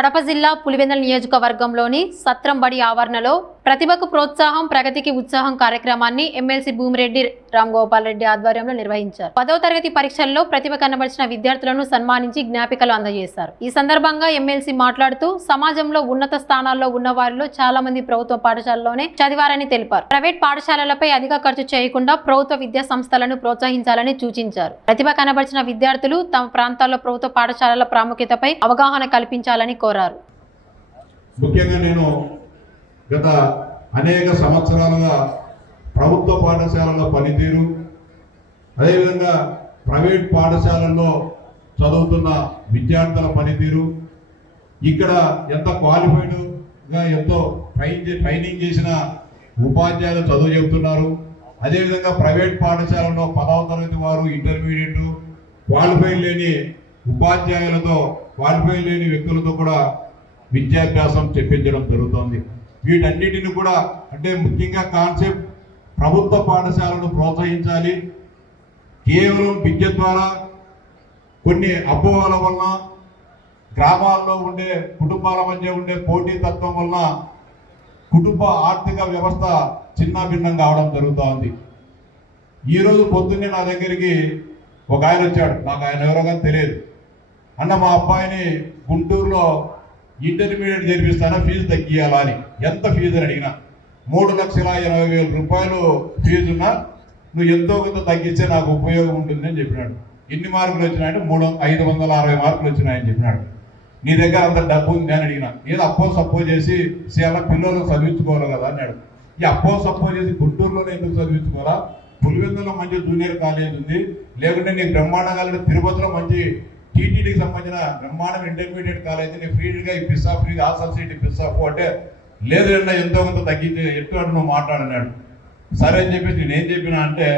కడప జిల్లా పులివెందుల నియోజకవర్గంలోని సత్రంబడి ఆవరణలో ప్రతిభకు ప్రోత్సాహం ప్రగతికి ఉత్సాహం కార్యక్రమాన్ని ఎమ్మెల్సీ భూమిరెడ్డి రాంగోపాల్ రెడ్డి ఆధ్వర్యంలో నిర్వహించారు. 10వ తరగతి పరీక్షల్లో ప్రతిభ కనబరిచిన విద్యార్థులను సన్మానించి జ్ఞాపికలు అందజేశారు. ఈ సందర్భంగా ఎమ్మెల్సీ మాట్లాడుతూ సమాజంలో ఉన్నత స్థానాల్లో ఉన్న వారిలో చాలా మంది ప్రభుత్వ పాఠశాలలోనే చదివారని తెలిపారు. ప్రైవేట్ పాఠశాలలపై అధిక ఖర్చు చేయకుండా ప్రభుత్వ విద్యా సంస్థలను ప్రోత్సహించాలని సూచించారు. ప్రతిభ కనబరిచిన విద్యార్థులు తమ ప్రాంతాల్లో ప్రభుత్వ పాఠశాలల ప్రాముఖ్యతపై అవగాహన కల్పించాలని కోరారు. ముఖ్యంగా నేను గత అనేక సంవత్సరాలుగా ప్రభుత్వ పాఠశాలల పనితీరు, అదేవిధంగా ప్రైవేట్ పాఠశాలల్లో చదువుతున్న విద్యార్థుల పనితీరు, ఇక్కడ ఎంత క్వాలిఫైడ్గా ఎంతో ట్రైనింగ్ చేసిన ఉపాధ్యాయులు చదువు చెబుతున్నారు. అదేవిధంగా ప్రైవేట్ పాఠశాలలో 10వ తరగతి వారు ఇంటర్మీడియట్ క్వాలిఫైడ్ లేని ఉపాధ్యాయులతో క్వాలిఫైడ్ లేని వ్యక్తులతో కూడా విద్యాభ్యాసం చెప్పించడం జరుగుతుంది. వీటన్నిటిని కూడా అంటే ముఖ్యంగా కాన్సెప్ట్ ప్రభుత్వ పాఠశాలను ప్రోత్సహించాలి. కేవలం విద్య ద్వారా కొన్ని అపోహల వలన గ్రామాల్లో ఉండే కుటుంబాల మధ్య ఉండే పోటీతత్వం వలన కుటుంబ ఆర్థిక వ్యవస్థ చిన్నాభిన్నం కావడం జరుగుతోంది. ఈరోజు పొద్దున్నే నా దగ్గరికి ఒక ఆయన వచ్చాడు. నాకు ఆయన ఎవరోగా తెలియదు. అన్న, మా అబ్బాయిని గుంటూరులో ఇంటర్మీడియట్ చేర్పిస్తానా, ఫీజు తగ్గియాలా అని. ఎంత ఫీజు అని అడిగినా 3,80,000 రూపాయలు ఫీజున్నా నువ్వు ఎంతో కొంత తగ్గిస్తే నాకు ఉపయోగం ఉంటుంది అని చెప్పినాడు. ఎన్ని మార్కులు వచ్చినాయంటే 560 మార్కులు వచ్చినాయని చెప్పినాడు. నీ దగ్గర అంత డబ్బు ఉంది అని అడిగినా. ఏదో సపోజ్ చేసి అలా పిల్లలు చదివించుకోవాలి కదా అన్నాడు. ఈ సపోజ్ చేసి గుంటూరులోనే ఎందుకు చదివించుకోవాలా? పులివెందులో మంచి జూనియర్ కాలేజ్ ఉంది, లేకుంటే నీకు బ్రహ్మాండంగా తిరుపతిలో మంచి టీటీడీకి సంబంధించిన బ్రహ్మాండం ఇంటర్మీడియట్ కాలేజ్ ని ఫ్రీగా ఇప్పిస్తా, ఫ్రీగా హాస్టల్ సీట్ ఇప్పిస్తా అంటే లేదు అన్న ఎంతో కొంత తగ్గించి ఎట్టు నువ్వు మాట్లాడినాడు. సరే అని చెప్పేసి నేనేం చెప్పినా అంటే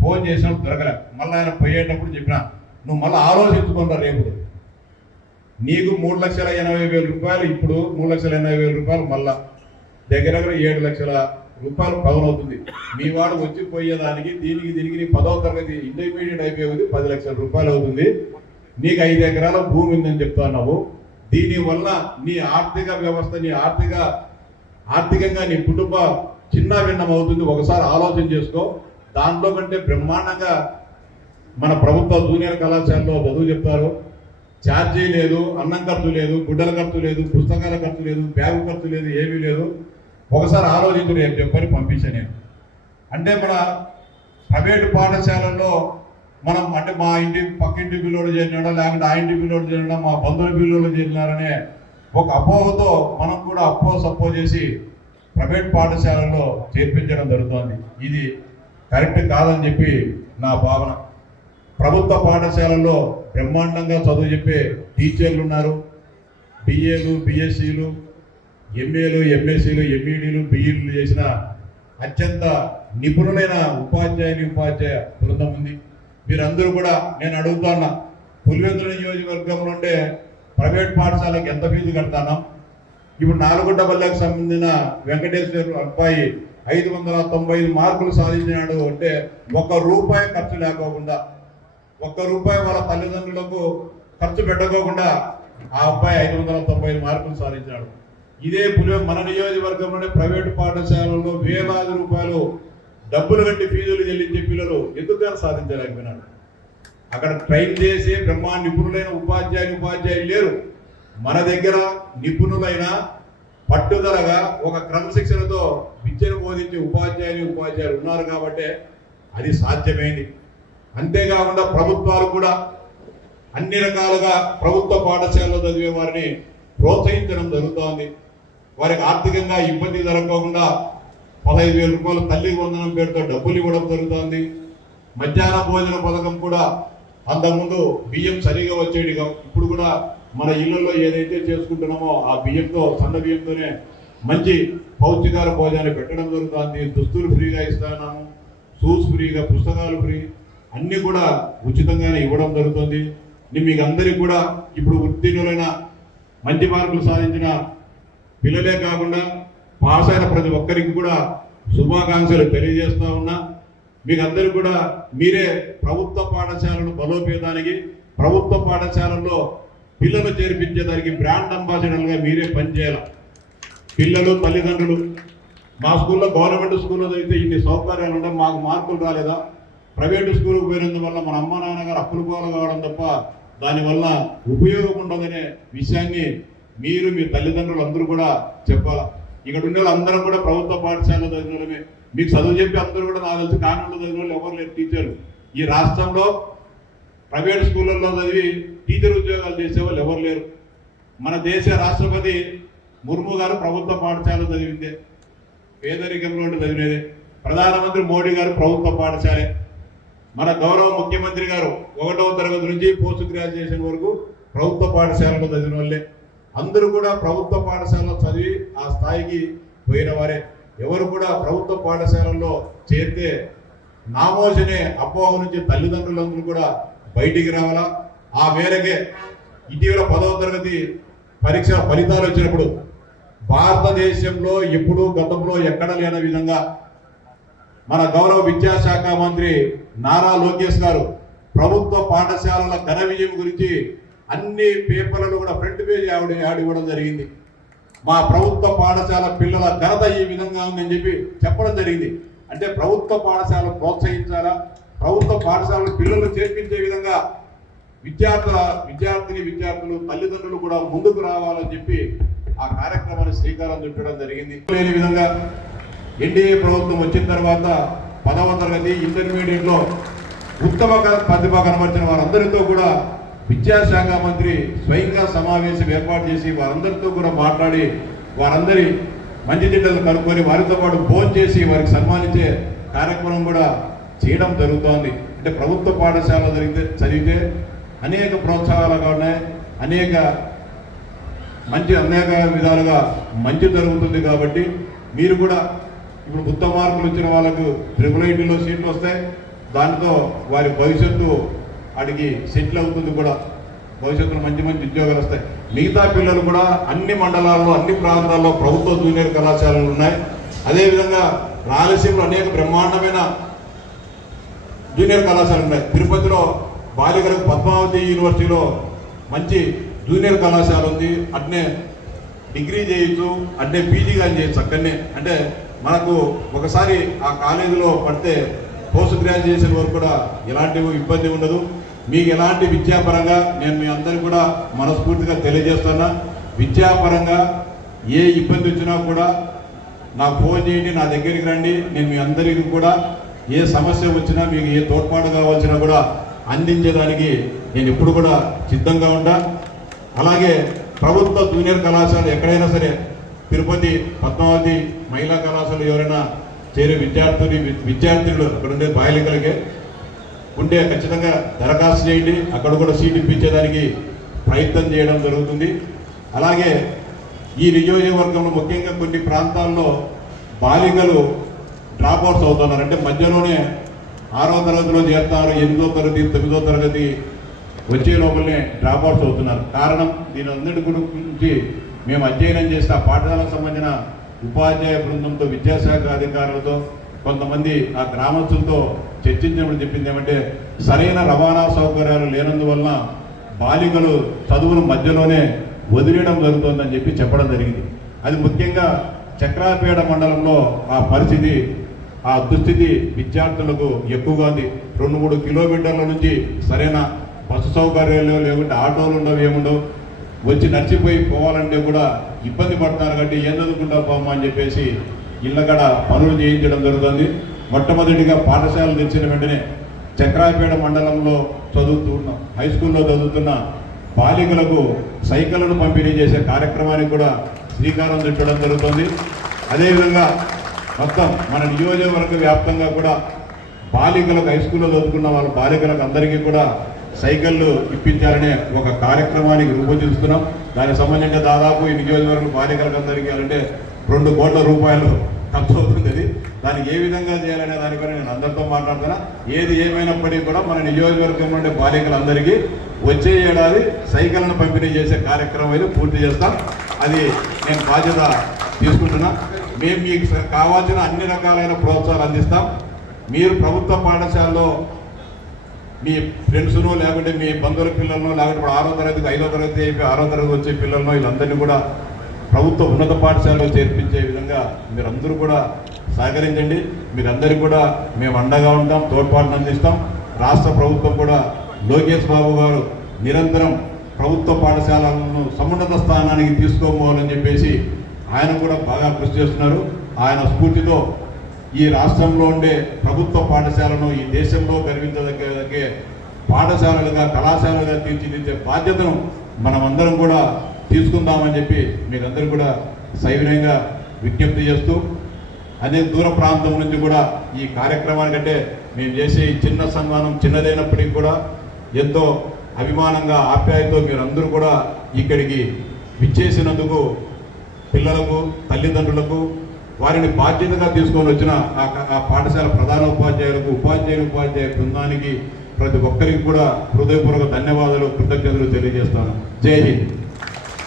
ఫోన్ చేసినప్పుడు దొరకలే. మళ్ళీ ఆయన పోయేటప్పుడు చెప్పినా, నువ్వు మళ్ళీ ఆలోచించుకుంటా, రేపు నీకు 3,80,000 రూపాయలు, ఇప్పుడు 3,80,000 రూపాయలు మళ్ళా దగ్గర 7 లక్షల రూపాయలు పవన్ అవుతుంది. మీ వాడు వచ్చి పోయేదానికి దీనికి నీ 10వ తరగతి ఇంటర్మీడియట్ అయిపోయేది 10 లక్షల రూపాయలు అవుతుంది. నీకు 5 ఎకరాల భూమి ఉందని చెప్తున్నావు. దీనివల్ల నీ ఆర్థిక వ్యవస్థ, నీ ఆర్థికంగా నీ కుటుంబ చిన్న భిన్నం అవుతుంది. ఒకసారి ఆలోచన చేసుకో. దాంట్లో కంటే బ్రహ్మాండంగా మన ప్రభుత్వ జూనియర్ కళాశాలలో చదువు చెప్తారు. ఛార్జీ లేదు, అన్నం ఖర్చు లేదు, గుడ్డల ఖర్చు లేదు, పుస్తకాల ఖర్చు లేదు, బ్యాగు ఖర్చు లేదు, ఏమీ లేదు. ఒకసారి ఆలోచించు రేపు చెప్పని పంపించాను నేను. అంటే మన ప్రైవేటు పాఠశాలల్లో మనం అంటే మా ఇంటి పక్కింటి పిల్లోడు చేరినాడో, లేకుంటే ఆ ఇంటి పిల్లోడు చేరినా, మా బంధువుల పిల్లోడు చేరినారనే ఒక అపోహతో మనం కూడా సపోజ్ చేసి ప్రైవేట్ పాఠశాలలో చేర్పించడం జరుగుతుంది. ఇది కరెక్ట్ కాదని చెప్పి నా భావన. ప్రభుత్వ పాఠశాలల్లో బ్రహ్మాండంగా చదువు చెప్పే టీచర్లు ఉన్నారు. బిఏలు, బిఎస్సీలు, ఎంఏలు, ఎంఎస్సీలు, ఎంఈడీలు, బిఈడీలు చేసిన అత్యంత నిపుణులైన ఉపాధ్యాయ బృందం ఉంది. మీరందరూ కూడా నేను అడుగుతున్నా, పులివెందుల నియోజకవర్గంలో ఉండే ప్రైవేట్ పాఠశాలకు ఎంత ఫీజు కడతాను? ఇప్పుడు నాలుగుంటపల్లెకు సంబంధించిన వెంకటేశ్వర అబ్బాయి 595 మార్కులు సాధించినాడు అంటే ₹1 ఖర్చు లేకోకుండా, ₹1 వాళ్ళ తల్లిదండ్రులకు ఖర్చు పెట్టకోకుండా ఆ అబ్బాయి 595 మార్కులు సాధించాడు. ఇదే మన నియోజకవర్గంలోనే ప్రైవేటు పాఠశాలల్లో వేలాది రూపాయలు డబ్బులు కట్టి ఫీజులు చెల్లించే పిల్లలు ఎందుకు సాధించలేకపోయినాడు? అక్కడ ట్రైన్ చేసే నిపుణులైన ఉపాధ్యాయులు లేరు. మన దగ్గర నిపుణులైన పట్టుదలగా ఒక క్రమశిక్షణతో విద్యను బోధించే ఉపాధ్యాయులు ఉన్నారు కాబట్టి అది సాధ్యమైంది. అంతేకాకుండా ప్రభుత్వాలు కూడా అన్ని రకాలుగా ప్రభుత్వ పాఠశాలలో చదివే వారిని ప్రోత్సహించడం జరుగుతోంది. వారికి ఆర్థికంగా ఇబ్బంది జరగకుండా 15,000 రూపాయలు తల్లి వందనం పేరుతో డబ్బులు ఇవ్వడం జరుగుతోంది. మధ్యాహ్న భోజన పథకం కూడా అంతకుముందు బియ్యం సరిగా వచ్చేటిగా ఇప్పుడు కూడా మన ఇళ్లలో ఏదైతే చేసుకుంటున్నామో ఆ బియ్యంతో, సన్న బియ్యంతోనే మంచి పౌష్టికార భోజనాన్ని పెట్టడం జరుగుతుంది. దుస్తులు ఫ్రీగా ఇస్తున్నాము, షూస్ ఫ్రీగా, పుస్తకాలు ఫ్రీ, అన్నీ కూడా ఉచితంగానే ఇవ్వడం జరుగుతుంది. మీకు అందరికీ కూడా ఇప్పుడు ఉత్తీర్ణులైన మంచి మార్కులు సాధించిన పిల్లలే కాకుండా పాస్ అయిన ప్రతి ఒక్కరికి కూడా శుభాకాంక్షలు తెలియజేస్తా ఉన్నా. మీకు అందరూ కూడా మీరే ప్రభుత్వ పాఠశాలలు బలోపేతానికి, ప్రభుత్వ పాఠశాలల్లో పిల్లలు చేర్పించేదానికి బ్రాండ్ అంబాసిడర్లుగా మీరే పనిచేయాలి. పిల్లలు తల్లిదండ్రులు మా స్కూల్లో గవర్నమెంట్ స్కూల్లో చదివితే ఇన్ని సౌకర్యాలు ఉంటే మాకు మార్కులు రాలేదా, ప్రైవేటు స్కూల్కి పోయినందువల్ల మన అమ్మ నాన్నగారు అప్పులు పాలు కావడం తప్ప దానివల్ల ఉపయోగం ఉండదనే విషయాన్ని మీరు మీ తల్లిదండ్రులు అందరూ కూడా చెప్పాలా. ఇక్కడ ఉండే వాళ్ళందరూ కూడా ప్రభుత్వ పాఠశాలలో చదివిన వాళ్ళమే. మీకు చదువు చెప్పి అందరూ కూడా నాకు తెలిసి కాన్వెంట్లో చదివిన వాళ్ళు ఎవరు లేరు టీచర్లు. ఈ రాష్ట్రంలో ప్రైవేట్ స్కూళ్ళల్లో చదివి టీచర్ ఉద్యోగాలు చేసేవాళ్ళు ఎవరు లేరు. మన దేశ రాష్ట్రపతి ముర్ము గారు ప్రభుత్వ పాఠశాల చదివిందే, పేదరికంలో చదివినదే. ప్రధానమంత్రి మోడీ గారు ప్రభుత్వ పాఠశాలే. మన గౌరవ ముఖ్యమంత్రి గారు 1వ తరగతి నుంచి పోస్ట్ గ్రాడ్యుయేషన్ వరకు ప్రభుత్వ పాఠశాలలో చదివిన వాళ్ళే. అందరూ కూడా ప్రభుత్వ పాఠశాలలో చదివి ఆ స్థాయికి పోయిన వారే. ఎవరు కూడా ప్రభుత్వ పాఠశాలల్లో చేరితే నామోషనే అపోహ నుంచి తల్లిదండ్రులందరూ కూడా బయటికి రావాలా. ఆ మేరకే ఇటీవల 10వ తరగతి పరీక్ష ఫలితాలు వచ్చినప్పుడు భారతదేశంలో ఎప్పుడూ గతంలో ఎక్కడ లేని విధంగా మన గౌరవ విద్యాశాఖ మంత్రి నారా లోకేష్ గారు ప్రభుత్వ పాఠశాలల ఘన విజయం గురించి అన్ని పేపర్లలో కూడా ఫ్రంట్ పేజ్ యాడ్ ఇవ్వడం జరిగింది. మా ప్రభుత్వ పాఠశాల పిల్లల ఘనత ఈ విధంగా ఉందని చెప్పి చెప్పడం జరిగింది. అంటే ప్రభుత్వ పాఠశాలను ప్రోత్సహించాలా, ప్రభుత్వ పాఠశాలను పిల్లలు చేర్పించే విధంగా విద్యార్థులు తల్లిదండ్రులు కూడా ముందుకు రావాలని చెప్పి ఆ కార్యక్రమాన్ని శ్రీకారం చుట్టడం జరిగింది. లేని విధంగా ఎన్డీఏ ప్రభుత్వం వచ్చిన తర్వాత 10వ తరగతి ఇంటర్మీడియట్లో ఉత్తమ ప్రతిభ కనబరిచిన వారందరితో కూడా విద్యాశాఖ మంత్రి స్వయంగా సమావేశం ఏర్పాటు చేసి వారందరితో కూడా మాట్లాడి వారందరి మంచి చెడ్డలు కనుక్కొని వారితో పాటు భోజనం చేసి వారికి సన్మానించే కార్యక్రమం కూడా చేయడం జరుగుతోంది. అంటే ప్రభుత్వ పాఠశాల చదివితే అనేక ప్రోత్సాహాలుగా ఉన్నాయి, అనేక విధాలుగా మంచి జరుగుతుంది. కాబట్టి మీరు కూడా ఇప్పుడు ఉత్తమ మార్కులు వచ్చిన వాళ్ళకు IIITలో సీట్లు వస్తాయి. దాంతో వారి భవిష్యత్తు అడిగి సెటిల్ అవుతుంది కూడా, భవిష్యత్తులో మంచి ఉద్యోగాలు వస్తాయి. మిగతా పిల్లలు కూడా అన్ని మండలాల్లో అన్ని ప్రాంతాల్లో ప్రభుత్వ జూనియర్ కళాశాలలు ఉన్నాయి. అదేవిధంగా రాయలసీమలో అనేక బ్రహ్మాండమైన జూనియర్ కళాశాలలు ఉన్నాయి. తిరుపతిలో బాలికలకు పద్మావతి యూనివర్సిటీలో మంచి జూనియర్ కళాశాల ఉంది. అట్నే డిగ్రీ చేయొచ్చు, అట్నే పీజీ కానీ చేయొచ్చు అక్కడనే. అంటే మనకు ఒకసారి ఆ కాలేజీలో పడితే పోస్ట్ గ్రాడ్యుయేషన్ వరకు కూడా ఎలాంటి ఇబ్బంది ఉండదు. మీకు ఎలాంటి విద్యాపరంగా నేను మీ అందరికీ కూడా మనస్ఫూర్తిగా తెలియజేస్తున్నా, విద్యాపరంగా ఏ ఇబ్బంది వచ్చినా కూడా నాకు ఫోన్ చేయండి, నా దగ్గరికి రండి. నేను మీ అందరికీ కూడా ఏ సమస్య వచ్చినా మీకు ఏ తోడ్పాటు కావాల్సినా కూడా అందించేదానికి నేను ఎప్పుడు కూడా సిద్ధంగా ఉంటా. అలాగే ప్రభుత్వ జూనియర్ కళాశాల ఎక్కడైనా సరే తిరుపతి పద్మావతి మహిళా కళాశాల ఎవరైనా చేరే విద్యార్థులు అక్కడ ఉండే బాలికలకే ఉంటే ఖచ్చితంగా దరఖాస్తు చేయండి. అక్కడ కూడా సీట్ ఇప్పించేదానికి ప్రయత్నం చేయడం జరుగుతుంది. అలాగే ఈ నియోజకవర్గంలో ముఖ్యంగా కొన్ని ప్రాంతాల్లో బాలికలు డ్రాప్అవుట్స్ అవుతున్నారు. అంటే మధ్యలోనే 6వ తరగతిలో చేస్తారు, 8వ తరగతి 9వ తరగతి వచ్చే లోపలనే డ్రాప్అవుట్స్ అవుతున్నారు. కారణం దీని అందరి గురించి మేము అధ్యయనం చేస్తే ఆ పాఠశాలకు సంబంధించిన ఉపాధ్యాయ బృందంతో విద్యాశాఖ అధికారులతో కొంతమంది ఆ గ్రామస్తులతో చర్చించినప్పుడు చెప్పింది ఏమంటే సరైన రవాణా సౌకర్యాలు లేనందువల్ల బాలికలు చదువును మధ్యలోనే వదిలేయడం జరుగుతుందని చెప్పి చెప్పడం జరిగింది. అది ముఖ్యంగా చక్రాపేట మండలంలో ఆ పరిస్థితి, ఆ దుస్థితి విద్యార్థులకు ఎక్కువగా ఉంది. 2-3 కిలోమీటర్ల నుంచి సరైన బస్సు సౌకర్యాలు లేకుంటే ఆటోలు ఉండవు, ఏముండవు. వచ్చి నడిచిపోయి పోవాలంటే కూడా ఇబ్బంది పడుతున్నారు. కాబట్టి ఏం చదువుకుంటావు పోమ్మా అని చెప్పేసి ఇళ్ళగడ పనులు చేయించడం జరుగుతుంది. మొట్టమొదటిగా పాఠశాలలు తెచ్చిన వెంటనే చక్రాపేట మండలంలో చదువుతున్న హై స్కూల్లో చదువుతున్న బాలికలకు సైకిళ్లను పంపిణీ చేసే కార్యక్రమానికి కూడా శ్రీకారం చుట్టడం జరుగుతుంది. అదేవిధంగా మొత్తం మన నియోజకవర్గ వ్యాప్తంగా కూడా బాలికలకు హై స్కూల్లో చదువుకున్న వాళ్ళ బాలికలకు అందరికీ కూడా సైకిళ్ళు ఇప్పించాలనే ఒక కార్యక్రమానికి రూపొందిస్తున్నాం. దానికి సంబంధించిన దాదాపు ఈ నియోజకవర్గం బాలికలకు అందరికీ అంటే 2 కోట్ల రూపాయలు ఖర్చు అవుతుంది. దానికి ఏ విధంగా చేయాలనే దానిపై నేను అందరితో మాట్లాడుతున్నా. ఏది ఏమైనప్పటికీ కూడా మన నియోజకవర్గం నుండి బాలికలందరికీ వచ్చే ఏడాది సైకిళ్లను పంపిణీ చేసే కార్యక్రమం అయితే పూర్తి చేస్తాం. అది నేను బాధ్యత తీసుకుంటున్నా. మేము మీకు కావాల్సిన అన్ని రకాలైన ప్రోత్సాహాలు అందిస్తాం. మీరు ప్రభుత్వ పాఠశాలలో మీ ఫ్రెండ్స్ను లేకుంటే మీ బంధువుల పిల్లలను లేకుంటే ఇప్పుడు 6వ తరగతికి 5వ తరగతి అయిపోయి 6వ తరగతి వచ్చే పిల్లలను వీళ్ళందరినీ కూడా ప్రభుత్వ ఉన్నత పాఠశాలలో చేర్పించే విధంగా మీరందరూ కూడా సహకరించండి. మీరందరికీ కూడా మేము అండగా ఉంటాం, తోడ్పాటును అందిస్తాం. రాష్ట్ర ప్రభుత్వం కూడా లోకేష్ బాబు గారు నిరంతరం ప్రభుత్వ పాఠశాలలను సమున్నత స్థానానికి తీసుకోవాలని చెప్పేసి ఆయన కూడా బాగా కృషి చేస్తున్నారు. ఆయన స్ఫూర్తితో ఈ రాష్ట్రంలో ఉండే ప్రభుత్వ పాఠశాలను ఈ దేశంలో గర్వించదగే పాఠశాలలుగా కళాశాలలుగా తీర్చిదిద్దే బాధ్యతను మనమందరం కూడా తీసుకుందామని చెప్పి మీరందరూ కూడా సవినయంగా విజ్ఞప్తి చేస్తూ, అదే దూర ప్రాంతం నుంచి కూడా ఈ కార్యక్రమానికంటే మేము చేసే ఈ చిన్న సన్మానం చిన్నదైనప్పటికీ కూడా ఎంతో అభిమానంగా ఆప్యాయతో మీరందరూ కూడా ఇక్కడికి విచ్చేసినందుకు పిల్లలకు తల్లిదండ్రులకు వారిని బాధ్యతగా తీసుకొని వచ్చిన ఆ పాఠశాల ప్రధాన ఉపాధ్యాయులకు ఉపాధ్యాయ బృందానికి ప్రతి ఒక్కరికి కూడా హృదయపూర్వక ధన్యవాదాలు కృతజ్ఞతలు తెలియజేస్తాను. జై హింద్.